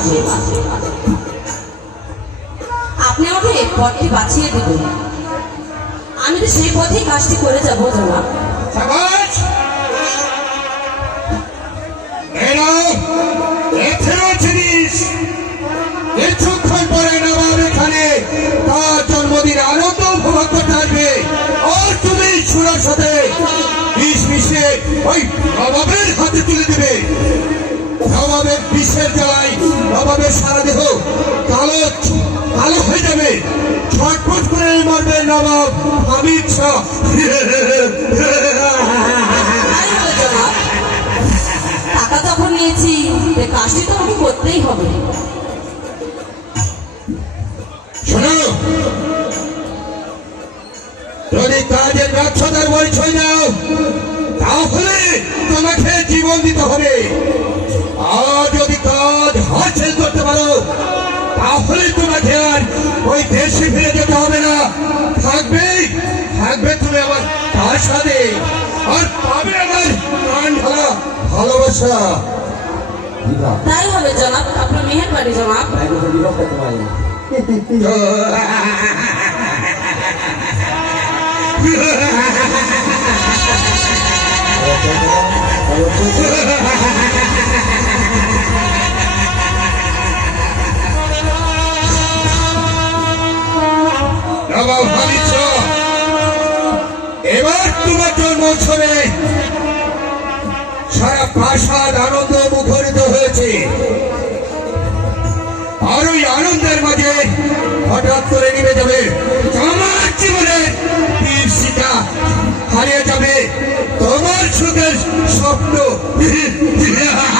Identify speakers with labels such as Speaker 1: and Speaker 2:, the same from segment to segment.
Speaker 1: পারবে আপনি আমাকে পথটি বাঁচিয়ে দিবেন। আমি তো সেই পথেই কাজটি করে যাব, জনাব।
Speaker 2: বিষ মিশিয়ে ওই নবাবের হাতে তুলে দেবে। বিষের জ্বালায় নবাবের সারা দেহ। কালো কালো হয়ে যাবে। ছটফট করে মরবে নবাব শাহ।
Speaker 1: টাকা যখন নিয়েছি। কাজটি তো আমাকে করতেই হবে।
Speaker 2: শোনো। যদি কাজের ব্যর্থতার পরিচয় দাও তাহলে তোমাকে জীবন দিতে হবে। কাজ হাসিল করতে পারো তাহলে তোমাকে আর ওই দেশে ফিরে যেতে হবে না থাকবে থাকবে তুমি আমার তার সাথে আর পাবে আমার প্রাণ ঢালা ভালোবাসা
Speaker 1: তাই হবে জনাব আপনার মেহেরবানি জনাব
Speaker 2: নবাব হামিদ শাহ, এবার তোমার জন্ম উৎসবে সারা প্রাসাদ আনন্দ মুখরিত হয়েছে। আর ওই আনন্দের মাঝে হঠাৎ করে নিভে যাবে। আমার জীবনের বীর সীতা হারিয়ে যাবে। তোমার সুখের স্বপ্ন।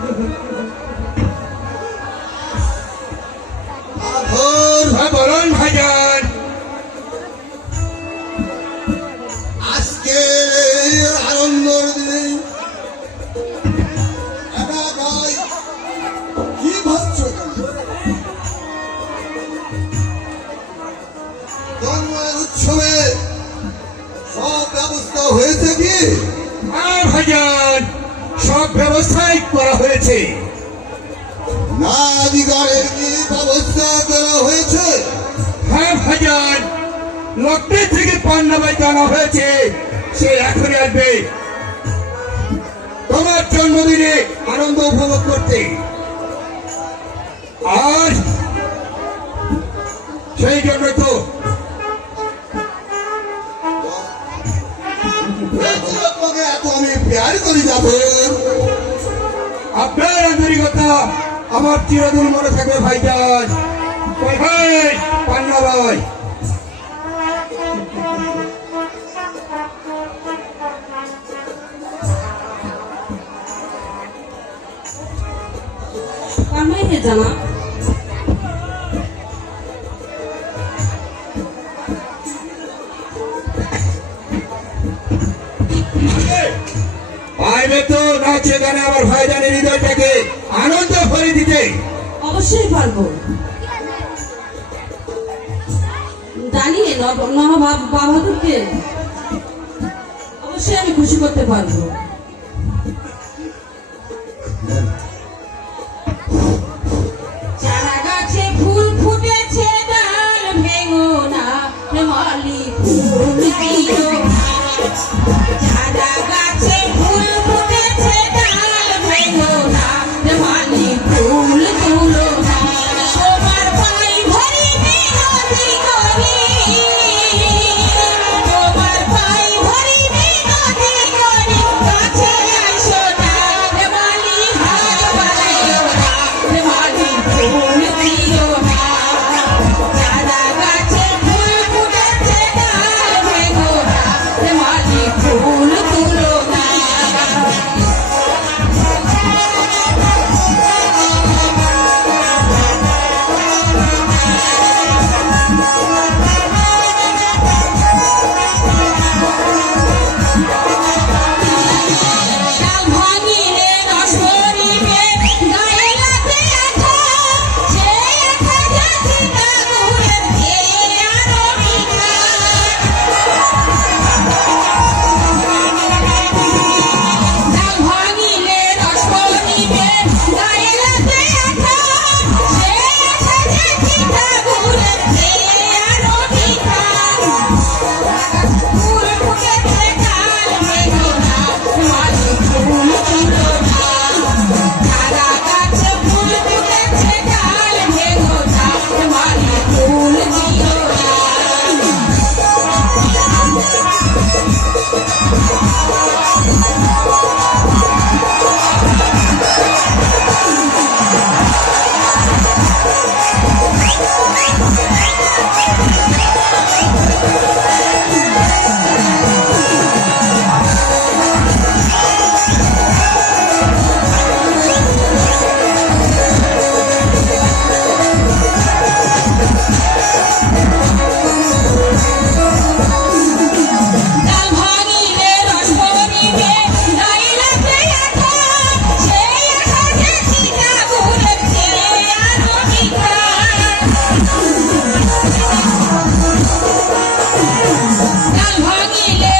Speaker 3: সব
Speaker 2: ব্যবস্থাই করা হয়েছে।
Speaker 3: না অধিকারের কি ব্যবস্থা করা হয়েছে?
Speaker 2: হ্যাঁ ভাইজান লক্ষ্মী থেকে জানা হয়েছে সে এখনই আসবে। তোমার জন্মদিনে আনন্দ উপভোগ করতে। আর সেই জন্য তো
Speaker 3: এত আমি প্যার করি যাব
Speaker 2: আমার চিরদিন মনে থাকবে ভাই পান্না ভাই।
Speaker 1: হে
Speaker 2: পাইবে তো নাচে গানে আমার ভাইজানের হৃদয়টাকে। ভরে দিতে।
Speaker 1: অবশ্যই পারব। জানিয়ে বাহাদুরকে অবশ্যই আমি খুশি করতে পারব। ফুল
Speaker 3: hangile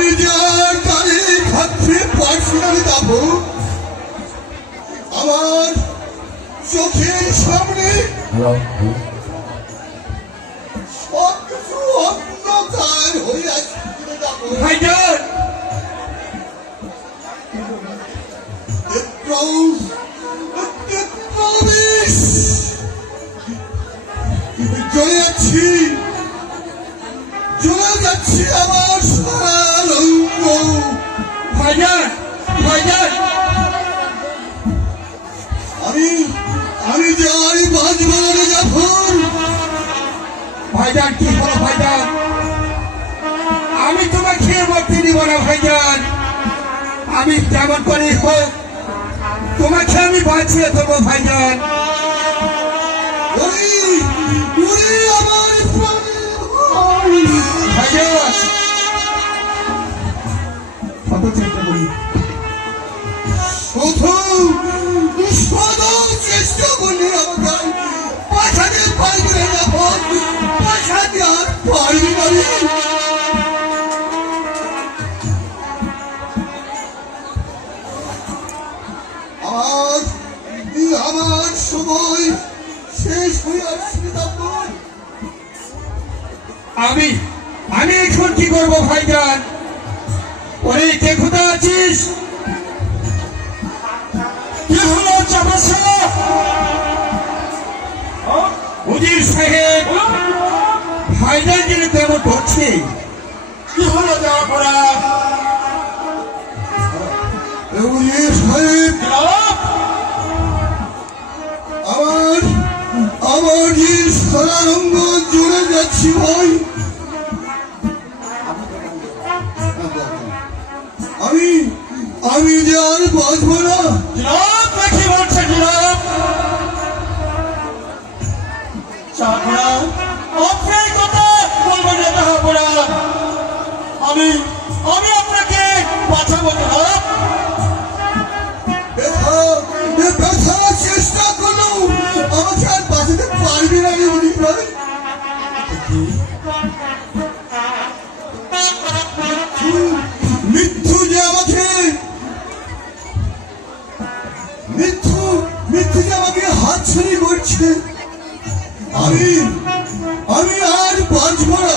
Speaker 3: আমি যার গাড়ি খাচ্ছে পার্সোনালি যাব আমার চোখের সামনে
Speaker 2: ভাইজান, কি বলো ভাইজান? আমি তোমাকে খেয়ে মরতে দিব না ভাইজান। আমি যেমন করে হোক, তোমাকে আমি বাঁচিয়ে দেবো ভাইজান।
Speaker 3: ওরে আমার আমার সময় শেষ হয়ে
Speaker 2: আমি আমি এখন কি করব ভাইজান? ওরে দেখুদা আছিস? কি হলো, চাপাসা? উজির সাহেব, ভাইজান যিনি কি
Speaker 3: সারা রঙ্গ জুড়ে যাচ্ছি ভাই। আমি আমি যে আর বাঁচবো না।
Speaker 2: জনাব
Speaker 3: হাত করছে। আমি আমি আর বাঁচবো না।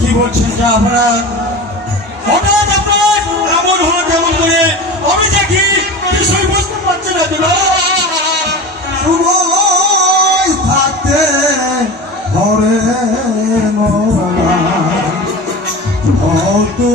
Speaker 2: কি বলছেন যে আপনারা? হঠাৎ আপনার এমন হলো কেমন করে? আমি দেখি কিছুই বুঝতে পারছি না জনাব
Speaker 3: সময় থাকতে ভক্তরি